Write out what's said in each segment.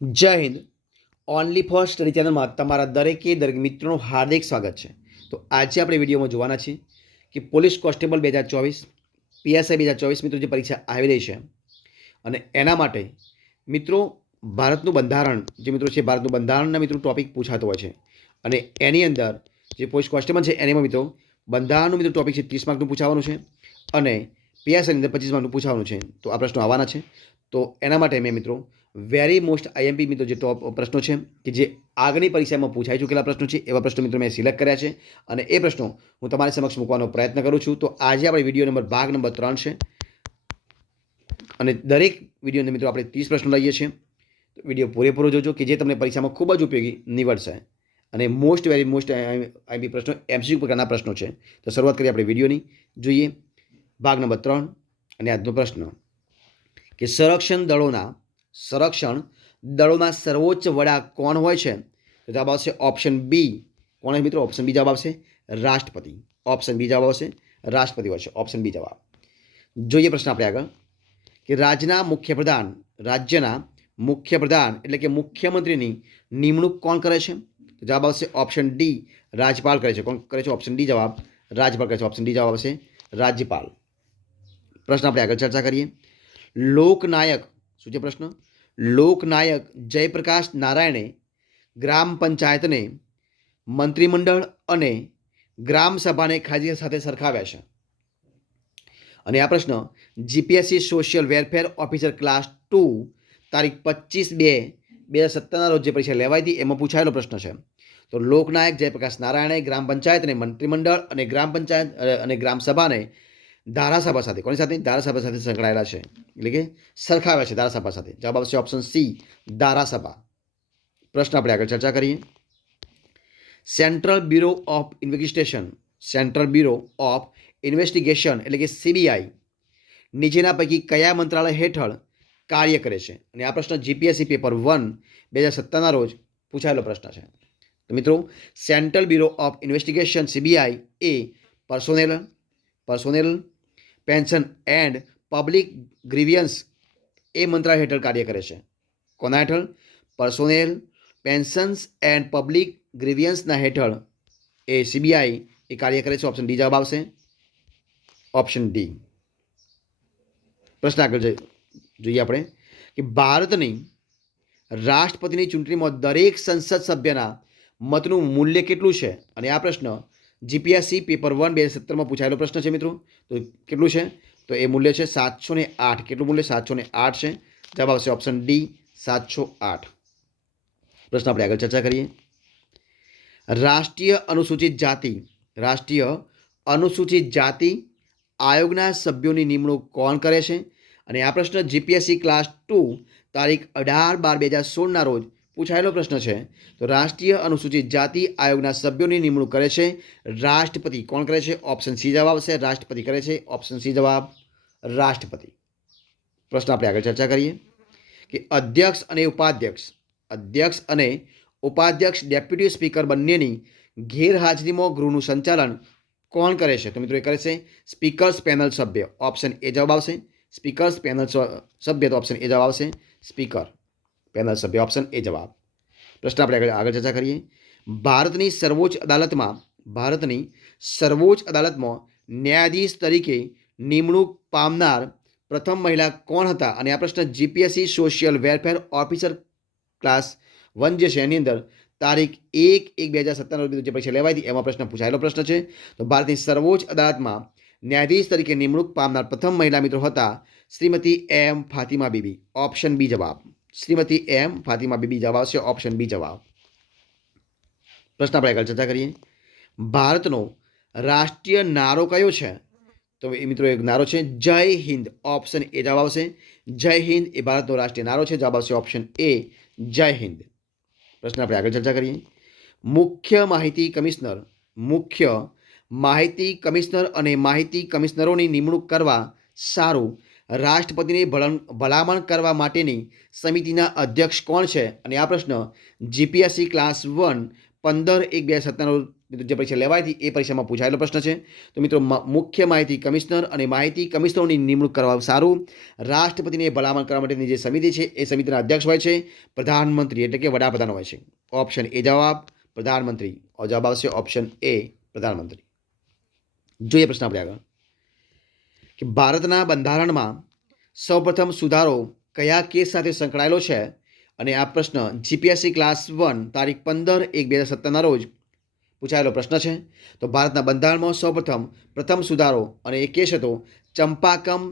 જય Hind. Only for study ચેનલમાં તમારા દરેક મિત્રોનું હાર્દિક સ્વાગત છે. તો આજે આપણે વિડીયોમાં જોવાના છીએ કે પોલીસ કોન્સ્ટેબલ 2024 પીએસઆઈ 2024 મિત્રો જે પરીક્ષા આવી રહી છે અને એના માટે મિત્રો ભારતનું બંધારણ જે મિત્રો છે ભારતનું બંધારણના મિત્રો ટોપિક પૂછાતો હોય છે અને એની અંદર જે પોલીસ કોન્સ્ટેબલ છે એનીમાં મિત્રો બંધારણનું મિત્રો ટોપિક છે 30 માર્કનું પૂછાવાનું છે અને પીએસઆઈની અંદર 25 માર્કનું પૂછાવાનું છે. તો આ પ્રશ્નો આવવાના છે. તો એના માટે મેં મિત્રો વેરી મોસ્ટ આઈએમપી મિત્રો જે ટોપ પ્રશ્નો છે કે જે આગળની પરીક્ષામાં પૂછાઈ ચૂકેલા પ્રશ્નો છે એવા પ્રશ્નો મિત્રો મેં સિલેક્ટ કર્યા છે અને એ પ્રશ્નો હું તમારી સમક્ષ મૂકવાનો પ્રયત્ન કરું છું. તો આજે આપણે વિડીયો ભાગ નંબર 3 છે અને દરેક વિડીયોની મિત્રો આપણે 30 પ્રશ્નો લઈએ છીએ. વિડીયો પૂરેપૂરો જોજો કે જે તમને પરીક્ષામાં ખૂબ જ ઉપયોગી નીવડશે અને વેરી મોસ્ટ આઈએમપી પ્રશ્નો એમસીક્યુ પ્રકારના પ્રશ્નો છે. તો શરૂઆત કરીએ આપણે વિડીયોની. જોઈએ ભાગ નંબર 3 અને આજનો પ્રશ્ન કે સંરક્ષણ દળોના સર્વોચ્ચ વડા કોણ હોય છે? તો જવાબ આવશે ઓપ્શન બી. કોણ મિત્રો? ઓપ્શન બી જવાબ આવશે રાષ્ટ્રપતિ. ઓપ્શન બી જવાબ આવશે રાષ્ટ્રપતિ હોય છે. ઓપ્શન બી જવાબ. જોઈએ પ્રશ્ન આપણે આગળ કે રાજ્યના મુખ્યપ્રધાન એટલે કે મુખ્યમંત્રીની નિમણૂક કોણ કરે છે? તો જવાબ આવશે ઓપ્શન ડી રાજ્યપાલ કરે છે. કોણ કરે છે? ઓપ્શન ડી જવાબ રાજ્યપાલ કરે છે. ઓપ્શન ડી જવાબ આવશે રાજ્યપાલ. પ્રશ્ન આપણે આગળ ચર્ચા કરીએ. લોકનાયક શું છે પ્રશ્ન? લોકનાયક જયપ્રકાશ નારાયણે ગ્રામ પંચાયતને મંત્રીમંડળ અને ગ્રામ સભાને ખાલી સાથે સરખાવ્યા છે અને આ પ્રશ્ન GPSC social welfare officer class 2 તારીખ 25/2/2017 રોજ જે પરીક્ષા લેવાઈ હતી એમાં પૂછાયેલો પ્રશ્ન છે. તો લોકનાયક જયપ્રકાશ નારાયણે ગ્રામ પંચાયતને મંત્રીમંડળ અને ગ્રામ પંચાયત અને ગ્રામ સભાને ધારાસભા સાથે કોની સાથે? ધારાસભા સાથે સંકળાયેલા છે એટલે કે સરખાવ્યા છે ધારાસભા સાથે. જવાબ આવશે ઓપ્શન સી ધારાસભા. પ્રશ્ન આપણે આગળ ચર્ચા કરીએ. સેન્ટ્રલ બ્યુરો ઓફ ઇન્વેસ્ટિગેશન એટલે કે સીબીઆઈ નીચેના પૈકી કયા મંત્રાલય હેઠળ કાર્ય કરે છે? અને આ પ્રશ્ન જીપીએસસી પેપર 1 2017 રોજ પૂછાયેલો પ્રશ્ન છે. તો મિત્રો central bureau of investigation CBI એ personnel pension and public grievance એ મંત્રાલય હેઠળ કાર્ય કરે છે. કોના હેઠળ? પર્સોનેલ પેન્શન્સ એન્ડ પબ્લિક ગ્રીવિયન્સના હેઠળ એ સીબીઆઈ એ કાર્ય કરે છે. ઓપ્શન ડી જવાબ આવશે. Option D. પ્રશ્ન આગળ જોઈએ આપણે કે ભારતની રાષ્ટ્રપતિની ચૂંટણીમાં દરેક સંસદ સભ્યના મતનું મૂલ્ય કેટલું છે? અને આ પ્રશ્ન જીપીએસસી પેપર 1 2017 પૂછાયેલો પ્રશ્ન છે મિત્રો. તો કેટલું છે? તો એ મૂલ્ય છે 708. કેટલું મૂલ્ય? 708 છે. જવાબ આવશે ઓપ્શન ડી 708. પ્રશ્ન આપણે આગળ ચર્ચા કરીએ. રાષ્ટ્રીય અનુસૂચિત જાતિ આયોગના સભ્યોની નિમણૂક કોણ કરે છે? અને આ પ્રશ્ન જીપીએસસી ક્લાસ 2 તારીખ 18/12/2016 રોજ પૂછાયેલો પ્રશ્ન છે. તો રાષ્ટ્રીય અનુસૂચિત જાતિ આયોગના સભ્યોની નિમણૂક કરે છે રાષ્ટ્રપતિ. કોણ કરે છે? ઓપ્શન સી જવાબ આવશે રાષ્ટ્રપતિ કરે છે. ઓપ્શન સી જવાબ રાષ્ટ્રપતિ. પ્રશ્ન આપણે આગળ ચર્ચા કરીએ કે અધ્યક્ષ અને ઉપાધ્યક્ષ ડેપ્યુટી સ્પીકર બંનેની ગેરહાજરીમાં ગૃહનું સંચાલન કોણ કરે છે? તો મિત્રો એ કરે છે સ્પીકર્સ પેનલ સભ્ય. ઓપ્શન એ જવાબ આવશે સ્પીકર્સ પેનલ સભ્ય. તો ઓપ્શન એ જવાબ આવશે સ્પીકર પેનલ સભ્ય. ઓપ્શન એ જવાબ. પ્રશ્ન આપણે આગળ ચર્ચા કરીએ. ભારતની સર્વોચ્ચ અદાલતમાં ન્યાયાધીશ તરીકે નિમણૂક પામનાર પ્રથમ મહિલા કોણ હતા? અને આ પ્રશ્ન GPSC social welfare officer class 1 જે છે એની અંદર તારીખ 1/1/2017 જે પરીક્ષા લેવાઈ હતી એમાં પ્રશ્ન પૂછાયેલો પ્રશ્ન છે. તો ભારતની સર્વોચ્ચ અદાલતમાં ન્યાયાધીશ તરીકે નિમણૂક પામનાર પ્રથમ મહિલા મિત્રો હતા શ્રીમતી એમ ફાતિમા બીબી. ઓપ્શન બી જવાબ શ્રીમતી એમ ફાતિમા બીબી જવાબ આવશે. ઓપ્શન બી જવાબ. પ્રશ્ન આપણે આગળ ચર્ચા કરીએ. ભારતનો રાષ્ટ્રીય નારો કયો છે? તો એ મિત્રો એક નારો છે જય હિન્દ. ઓપ્શન એ જવાબ આવશે જય હિન્દ એ ભારતનો રાષ્ટ્રીય નારો છે. જવાબ આવશે ઓપ્શન એ જય હિન્દ. પ્રશ્ન આપણે આગળ ચર્ચા કરીએ. મુખ્ય માહિતી કમિશનર અને માહિતી કમિશનરોની નિમણૂક કરવા સારું રાષ્ટ્રપતિને ભલામણ કરવા માટેની સમિતિના અધ્યક્ષ કોણ છે? અને આ પ્રશ્ન જીપીએસસી ક્લાસ 1 15/1/2017 મિત્રો જે પરીક્ષા લેવાઈ હતી એ પરીક્ષામાં પૂછાયેલો પ્રશ્ન છે. તો મિત્રો મુખ્ય માહિતી કમિશનર અને માહિતી કમિશનરોની નિમણૂક કરવા સારું. રાષ્ટ્રપતિને ભલામણ કરવા માટેની જે સમિતિ છે એ સમિતિના અધ્યક્ષ હોય છે પ્રધાનમંત્રી એટલે કે વડાપ્રધાન હોય છે. ઓપ્શન એ જવાબ પ્રધાનમંત્રી. જવાબ આવશે ઓપ્શન એ પ્રધાનમંત્રી. જોઈએ પ્રશ્ન આપણે આગળ કે ભારતના બંધારણમાં સૌપ્રથમ સુધારો કયા કેસ સાથે સંકળાયેલો છે. અને આ પ્રશ્ન જીપીએસસી ક્લાસ 1 તારીખ 15/1/2017 રોજ પૂછાયેલો પ્રશ્ન છે. તો ભારતના બંધારણમાં પ્રથમ સુધારો અને એ કેસ હતો ચંપાકમ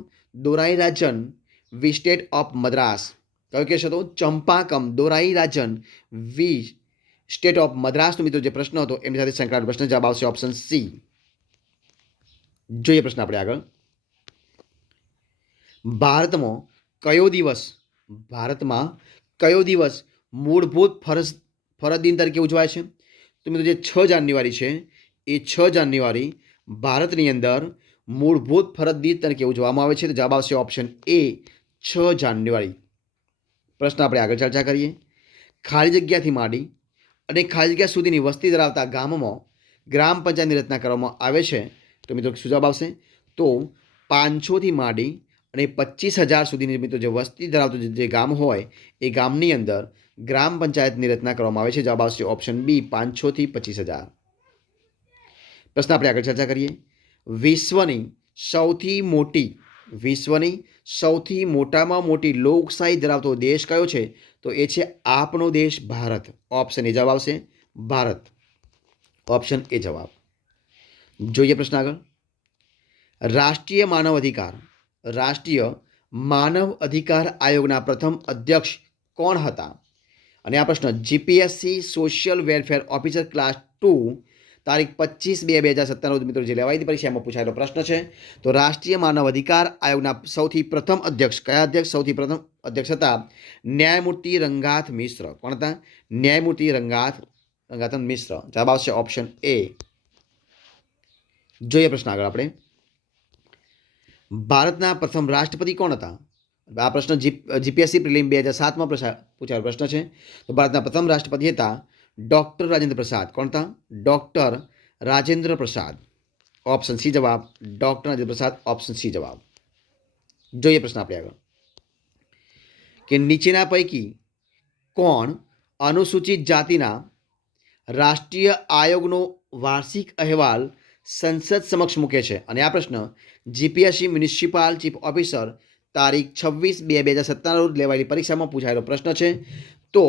દોરાઈરાજન વી સ્ટેટ ઓફ મદ્રાસ. કયો કેસ હતો? ચંપાકમ દોરાઈરાજન વી સ્ટેટ ઓફ મદ્રાસનો મિત્રો જે પ્રશ્ન હતો એમની સાથે સંકળાયેલો પ્રશ્ન. જવાબ આવશે ઓપ્શન સી. જોઈએ પ્રશ્ન આપણે આગળ. ભારતમાં કયો દિવસ મૂળભૂત ફરજ દિન તરીકે ઉજવાય છે? તો મિત્રો જે 6 જાન્યુઆરી છે એ 6 જાન્યુઆરી ભારતની અંદર મૂળભૂત ફરજ દિન તરીકે ઉજવવામાં આવે છે. તો જવાબ આવશે ઓપ્શન એ 6 જાન્યુઆરી. પ્રશ્ન આપણે આગળ ચર્ચા કરીએ. ખાલી જગ્યાથી માંડી અને ખાલી જગ્યા સુધીની વસ્તી ધરાવતા ગામમાં ગ્રામ પંચાયતની રચના કરવામાં આવે છે. તો મિત્રો શું જવાબ આવશે? તો 500થી માંડી અને 25,000 સુધીની મિત્રો જે વસ્તી ધરાવતું જે ગામ હોય એ ગામની અંદર ગ્રામ પંચાયતની રચના કરવામાં આવે છે. જવાબ આવશે ઓપ્શન બી 500થી 25,000. પ્રશ્ન આપણે આગળ ચર્ચા કરીએ. વિશ્વની સૌથી મોટામાં મોટી લોકશાહી ધરાવતો દેશ કયો છે? તો એ છે આપણો દેશ ભારત. ઓપ્શન એ જવાબ આવશે ભારત. ઓપ્શન એ જવાબ. જોઈએ પ્રશ્ન આગળ. રાષ્ટ્રીય માનવ અધિકાર આયોગના પ્રથમ અધ્યક્ષ કોણ હતા? અને આ પ્રશ્ન GPSC social welfare officer class 2 તારીખ 25/2/2017 રોજ મિત્રો જે લેવાઈ હતી પરીક્ષામાં પૂછાયેલો પ્રશ્ન છે. તો રાષ્ટ્રીય માનવ અધિકાર આયોગના સૌથી પ્રથમ અધ્યક્ષ સૌથી પ્રથમ અધ્યક્ષ હતા ન્યાયમૂર્તિ રંગાથ મિશ્ર. કોણ હતા? ન્યાયમૂર્તિ રંગાથન મિશ્ર. જવાબ આવશે ઓપ્શન એ. જોઈએ પ્રશ્ન આગળ આપણે. ભારતના પ્રથમ રાષ્ટ્રપતિ કોણ હતા? આ પ્રશ્ન જીપીએસસી પ્રિલિમ 2007માં પૂછાયેલો પ્રશ્ન છે. તો ભારતના પ્રથમ રાષ્ટ્રપતિ હતા ડોક્ટર રાજેન્દ્ર પ્રસાદ. કોણ હતા? Doctor Rajendra Prasad. Option C જવાબ. Doctor Rajendra Prasad. Option C જવાબ. જોઈએ પ્રશ્ન આપણે આગળ કે નીચેના પૈકી કોણ અનુસૂચિત જાતિના રાષ્ટ્રીય આયોગનો વાર્ષિક અહેવાલ સંસદ સમક્ષ મૂકે છે? અને આ પ્રશ્ન જીપીએસસી મ્યુનિસિપલ ચીફ ઓફિસર તારીખ 26/2/2017 રોજ લેવાયેલી પરીક્ષામાં પૂછાયેલો પ્રશ્ન છે. તો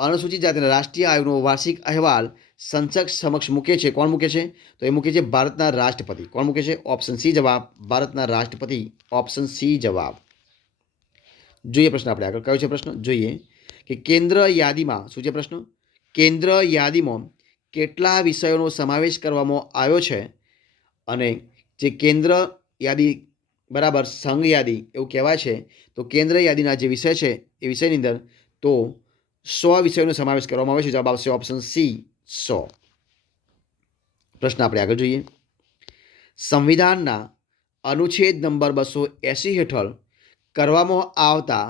અનુસૂચિત જાતિના રાષ્ટ્રીય આયોગનો વાર્ષિક અહેવાલ સંસદ સમક્ષ મૂકે છે. કોણ મૂકે છે? તો એ મૂકે છે ભારતના રાષ્ટ્રપતિ. કોણ મૂકે છે? ઓપ્શન સી જવાબ. ભારતના રાષ્ટ્રપતિ. ઓપ્શન સી જવાબ. જોઈએ પ્રશ્ન આપણે આગળ. કયો છે પ્રશ્ન? જોઈએ કે કેન્દ્ર યાદીમાં શું છે પ્રશ્ન? કેન્દ્ર યાદીમાં કેટલા વિષયોનો સમાવેશ કરવામાં આવ્યો છે? અને જે કેન્દ્ર યાદી બરાબર સંઘ યાદી એવું કહેવાય છે. તો કેન્દ્ર યાદીના જે વિષય છે એ વિષયની અંદર તો 100 વિષયોનો સમાવેશ કરવામાં આવે છે. જવાબ આવશે ઓપ્શન સી 100. પ્રશ્ન આપણે આગળ જોઈએ. સંવિધાનના અનુચ્છેદ નંબર 280 હેઠળ કરવામાં આવતા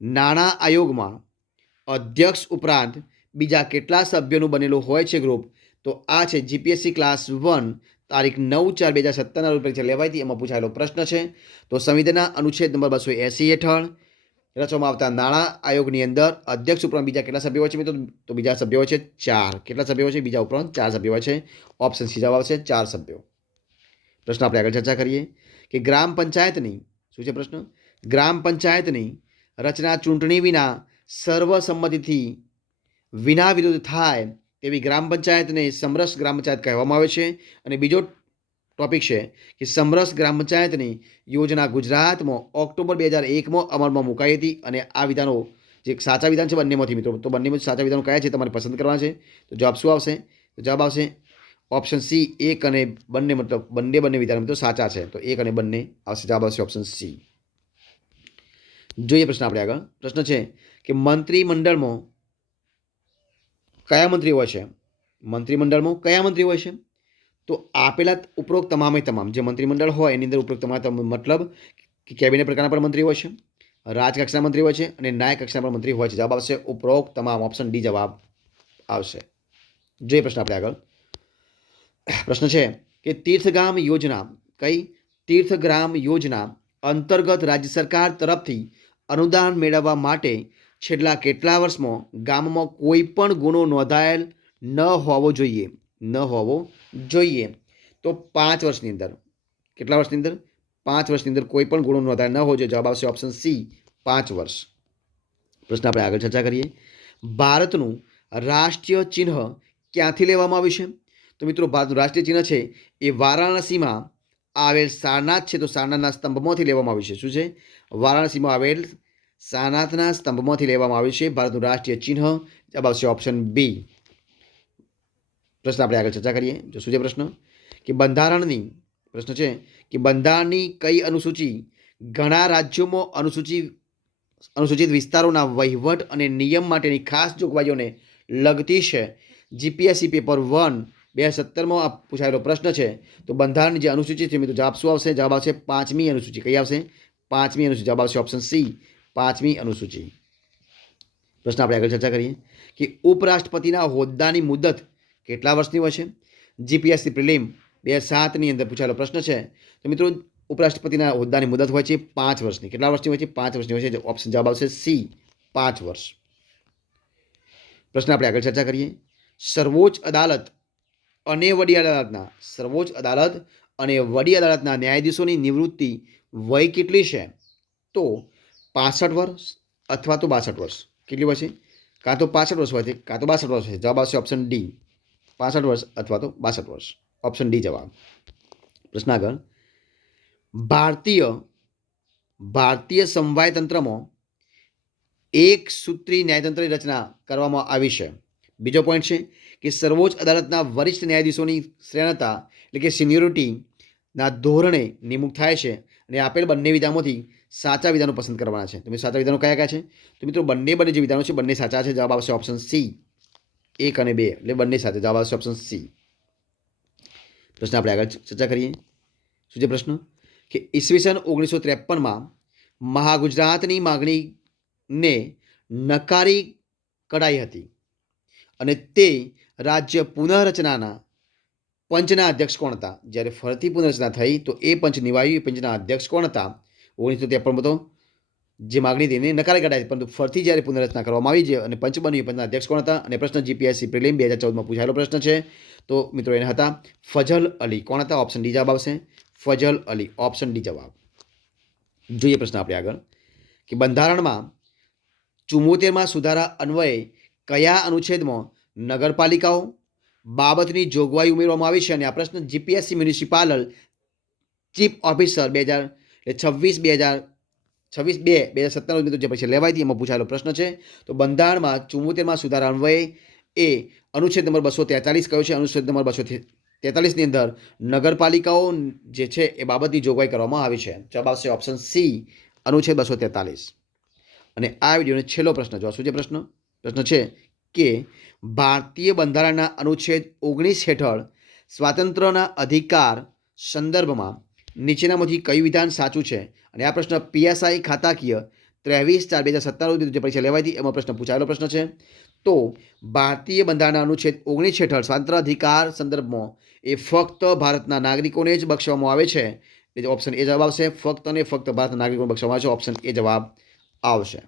નાણાં આયોગમાં અધ્યક્ષ ઉપરાંત બીજા કેટલા સભ્યોનું બનેલું હોય છે ગ્રુપ? તો આ છે જીપીએસસી ક્લાસ 1 તારીખ 9/4/2017 રોજ પરીક્ષા લેવાઈ હતી એમાં પૂછાયેલો પ્રશ્ન છે. તો સંવિધાનના અનુચ્છેદ નંબર 280 હેઠળ રચવામાં આવતા નાણાં આયોગની અંદર અધ્યક્ષ ઉપરાંત બીજા કેટલા સભ્યો હોય છે મિત્રો? તો બીજા સભ્યો હોય છે 4. કેટલા સભ્યો હોય છે? બીજા ઉપરાંત 4 સભ્યો હોય છે. ઓપ્શન સી જવાબ આવશે 4 સભ્યો. પ્રશ્ન આપણે આગળ ચર્ચા કરીએ કે ગ્રામ પંચાયતની શું છે પ્રશ્ન? ગ્રામ પંચાયતની રચના ચૂંટણી વિના સર્વસંમતિથી વિના વિરોધ થાય તેવી ગ્રામ પંચાયતને સમરસ ગ્રામ પંચાયત કહેવામાં આવે છે. અને બીજો ટોપિક છે કે સમરસ ગ્રામ પંચાયતની યોજના ગુજરાતમાં ઓક્ટોબર 2001માં અમલમાં મુકાઈ હતી. અને આ વિધાનો જે સાચા વિધાન છે બંનેમાંથી મિત્રો, તો બંનેમાં સાચા વિધાનો કયા છે તમારે પસંદ કરવાના છે. તો જવાબ શું આવશે? તો જવાબ આવશે ઓપ્શન સી 1 અને બંને, મતલબ બંને વિધાન મિત્રો સાચા છે. તો 1 અને બંને આવશે. જવાબ આવશે ઓપ્શન સી. જોઈએ પ્રશ્ન આપણે આગળ. પ્રશ્ન છે કે મંત્રીમંડળમાં કયા મંત્રી હોય છે? મંત્રીમંડળમાં કયા મંત્રી હોય છે? તો આપેલા ઉપરોક્ત તમામે તમામ જે મંત્રીમંડળ હોય એની અંદર ઉપરોક્ત તમામ મતલબ કે કેબિનેટ પ્રકારના પણ મંત્રી હોય છે, રાજકક્ષાના મંત્રી હોય છે અને ન્યાય કક્ષાના પણ મંત્રી હોય છે. જવાબ આવશે ઉપરોક્ત તમામ. ઓપ્શન ડી જવાબ આવશે. જોઈએ પ્રશ્ન આપણે આગળ પ્રશ્ન છે કે તીર્થગામ યોજના કઈ તીર્થગ્રામ યોજના અંતર્ગત રાજ્ય સરકાર તરફથી અનુદાન મેળવવા માટે છેલ્લા કેટલા વર્ષમાં ગામમાં કોઈ પણ ગુનો નોંધાયેલ ન હોવો જોઈએ તો 5 વર્ષની અંદર. કેટલા વર્ષની અંદર? 5 વર્ષની અંદર કોઈ પણ ગુનો નોંધાયેલ ન હોવો જોઈએ. જવાબ આવશે ઓપ્શન સી 5 વર્ષ. પ્રશ્ન આપણે આગળ ચર્ચા કરીએ. ભારતનું રાષ્ટ્રીય ચિહ્ન ક્યાંથી લેવામાં આવ્યું છે? તો મિત્રો ભારતનું રાષ્ટ્રીય ચિહ્ન છે એ વારાણસીમાં આવેલ સારનાથ છે, તો સારનાથના સ્તંભમાંથી લેવામાં આવ્યું છે. શું છે? વારાણસીમાં આવેલ સારનાથના સ્તંભમાંથી લેવામાં આવ્યું છે ભારતનું રાષ્ટ્રીય ચિહ્ન. જવાબ આવશે ઓપ્શન બી. પ્રશ્ન આપણે આગળ ચર્ચા કરીએ. જો શું છે પ્રશ્ન કે બંધારણની પ્રશ્ન છે કે બંધારણની કઈ અનુસૂચિ ઘણા રાજ્યોમાં અનુસૂચિત વિસ્તારોના વહીવટ અને નિયમ માટેની ખાસ જોગવાઈઓને લગતી છે? જીપીએસસી પેપર 1 2017માં પૂછાયેલો પ્રશ્ન છે. તો બંધારણની જે અનુસૂચિ છે મિત્રો જવાબ શું આવશે? જવાબ આવશે 5મી અનુસૂચિ. કઈ આવશે? 5મી અનુસૂચિ. જવાબ આવશે ઓપ્શન સી 5મી અનુસૂચિ. પ્રશ્ન આપણે આગળ ચર્ચા કરીએ કે ઉપરાષ્ટ્રપતિના હોદ્દાની મુદત કેટલા વર્ષની હોય છે? જીપીએસસી પ્રિલિમ 2007ની અંદર પૂછાયેલો પ્રશ્ન છે. તો મિત્રો ઉપરાષ્ટ્રપતિના હોદ્દાની મુદત હોય છે 5 વર્ષની. કેટલા વર્ષની હોય છે? 5 વર્ષની હોય છે. ઓપ્શન જવાબ આવશે સી 5 વર્ષ. પ્રશ્ન આપણે આગળ ચર્ચા કરીએ. સર્વોચ્ચ અદાલત અને વડી અદાલતના ન્યાયાધીશોની નિવૃત્તિ વય કેટલી છે? તો 65 વર્ષ અથવા તો 62 વર્ષ. કેટલી હોય છે? કાં તો 65 વર્ષ હોય છે કાં તો 62 વર્ષ હોય છે. જવાબ આવશે ઓપ્શન ડી 65 વર્ષ અથવા તો 62 વર્ષ. ઓપ્શન ડી જવાબ. પ્રશ્ન આગળ. ભારતીય સમવાય તંત્રમાં એક સૂત્રી ન્યાયતંત્રની રચના કરવામાં આવી છે. બીજો પોઈન્ટ છે કે સર્વોચ્ચ અદાલતના વરિષ્ઠ ન્યાયાધીશોની શ્રેણતા એટલે કે સિનિયોરિટીના ધોરણે નિમણૂક થાય છે અને આપેલ બંને વિધાનોમાંથી સાચા વિધાનો પસંદ કરવાના છે. તમે સાચા વિધાનો કયા કયા છે? તો મિત્રો બંને જે વિધાનો છે બંને સાચા છે. જવાબ આવશે ઓપ્શન સી 1 અને 2 એટલે બંને સાથે. જવાબ આવશે ઓપ્શન સી. પ્રશ્ન આપણે આગળ ચર્ચા કરીએ. શું છે પ્રશ્ન કે ઈસવીસન 1953માં મહાગુજરાતની માગણીને નકારી કઢાઈ હતી અને તે રાજ્ય પુનઃરચનાના પંચના અધ્યક્ષ કોણ હતા? જ્યારે ફરીથી પુનઃરચના થઈ તો એ પંચ નિવાયુ પંચના અધ્યક્ષ કોણ હતા? 1953માં તો જે માગણી તેને નકારી કઢાઈ, પરંતુ ફરીથી જ્યારે પુનઃરચના કરવામાં આવી છે અને પંચ બન્યું પંચના અધ્યક્ષ કોણ હતા? અને પ્રશ્ન જીપીએસસી પ્રિલિમ 2014માં પૂછાયેલો પ્રશ્ન છે. તો મિત્રો એને હતા ફજલ અલી. કોણ હતા? ઓપ્શન ડી જવાબ આવશે ફજલ અલી. ઓપ્શન ડી જવાબ. જોઈએ પ્રશ્ન આપણે આગળ કે બંધારણમાં 74માં સુધારા અન્વયે કયા અનુચ્છેદમાં નગરપાલિકાઓ બાબતની જોગવાઈ ઉમેરવામાં આવી છે? અને આ પ્રશ્ન જીપીએસસી મ્યુનિસિપલ ચીફ ઓફિસર 2017 મિત્રો જે પછી લેવાઈ હતી એમાં પૂછાયેલો પ્રશ્ન છે. તો બંધારણમાં 74માં સુધારા અન્વયે એ અનુચ્છેદ નંબર 243 કયો છે? અનુચ્છેદ નંબર 243ની અંદર નગરપાલિકાઓ જે છે એ બાબતની જોગવાઈ કરવામાં આવી છે. જવાબ આવશે ઓપ્શન સી અનુચ્છેદ 243. અને આ વિડીયોનો છેલ્લો પ્રશ્ન જો શું છે પ્રશ્ન છે કે ભારતીય બંધારણના અનુચ્છેદ 19 હેઠળ સ્વાતંત્ર્યના અધિકાર સંદર્ભમાં નીચેનામાંથી કયું વિધાન સાચું છે? અને આ પ્રશ્ન પીએસઆઈ ખાતાકીય 23/4/2017 જે પરીક્ષા લેવાઈ હતી એમાં પ્રશ્ન પૂછાયેલો પ્રશ્ન છે. તો ભારતીય બંધારણના અનુચ્છેદ 19 હેઠળ સ્વાતંત્ર્ય અધિકાર સંદર્ભમાં એ ફક્ત ભારતના નાગરિકોને જ બક્ષવામાં આવે છે. એટલે ઓપ્શન એ જવાબ આવશે. ફક્ત અને ફક્ત ભારતના નાગરિકોને બક્ષવામાં આવે છે. ઓપ્શન એ જવાબ આવશે.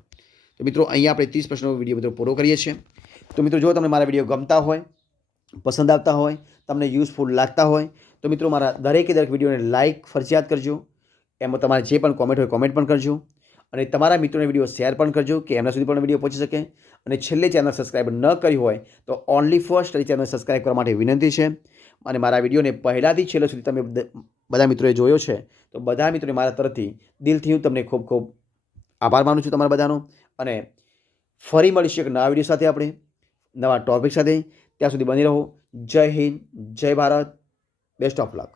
તો મિત્રો અહીંયા આપણે 30 પ્રશ્નનો વિડીયો મિત્રો પૂરો કરીએ છીએ. તો મિત્રો જો તમને મારા વિડીયો ગમતા હોય, પસંદ આવતા હોય, તમને યુઝફુલ લાગતા હોય તો મિત્રો મારા દરેક વિડીયોને લાઇક ફરજિયાત કરજો. એમાં તમારે જે પણ કોમેન્ટ હોય કોમેન્ટ પણ કરજો અને તમારા મિત્રોને વિડીયો શેર પણ કરજો કે એમના સુધી પણ વિડીયો પહોંચી શકે. અને છેલ્લે ચેનલ સબસ્ક્રાઈબ ન કરી હોય તો only for study channel subscribe કરવા માટે વિનંતી છે. અને મારા વિડીયોને પહેલાંથી છેલ્લે સુધી તમે બધા મિત્રોએ જોયો છે તો બધા મિત્રોને મારા તરફથી દિલથી હું તમને ખૂબ ખૂબ આભાર માનું છું તમારા બધાનો. અને ફરી મળીશું એક નવા વિડીયો સાથે, આપણે નવા ટોપિક સાથે. ત્યાં સુધી બની રહો. જય હિન્દ, જય ભારત, બેસ્ટ ઓફ લક.